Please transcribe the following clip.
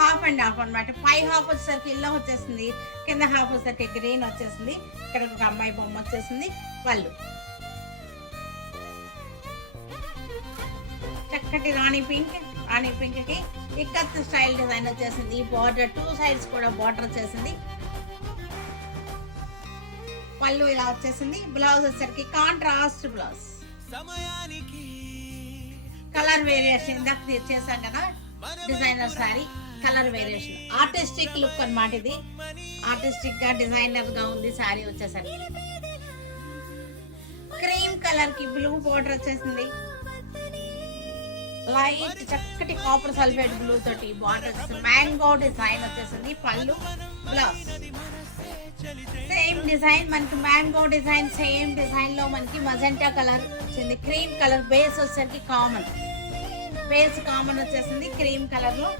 Half and half అనమాట. పై half వచ్చేసరికి ఇల్లు వచ్చేసింది, కింద హాఫ్ వచ్చేసరికి గ్రీన్ వచ్చేసింది. ఇక్కడ ఒక అమ్మాయి బొమ్మ వచ్చేసింది. పళ్ళు చక్కటి రాణి పింక్ కి ఇక్కత్ స్టైల్ డిజైన్ వచ్చేసింది. బార్డర్ 2 సైడ్స్ కూడా బార్డర్ వచ్చేసింది. పళ్ళు ఇలా వచ్చేసింది. బ్లౌజ్ వచ్చేసరికి కాంట్రాస్ట్ బ్లౌజ్. కలర్ వేరియేషన్ ఇందాక చేసాం కదా, designer sorry colour variation, artistic look అన్నమాట. ఇది ఆర్టిస్టిక్ గా డిజైనర్ గా ఉంది సారీ వచ్చేసరికి. క్రీమ్ కలర్ కి బ్లూ బోర్డర్ వచ్చేసింది. లైట్ చక్కటి కాపర్ సల్ఫేట్ బ్లూ తోటి బార్డర్ వచ్చేసింది. మ్యాంగో డిజైన్ వచ్చేసింది. పళ్ళు బ్లౌజ్ సేమ్ డిజైన్ మనకి మ్యాంగో డిజైన్, సేమ్ డిజైన్ లో మనకి మజెంటా కలర్ వచ్చింది. క్రీమ్ కలర్ బేస్ వచ్చేసరికి కామన్, బేస్ కామన్ వచ్చేసింది క్రీమ్ కలర్ లో.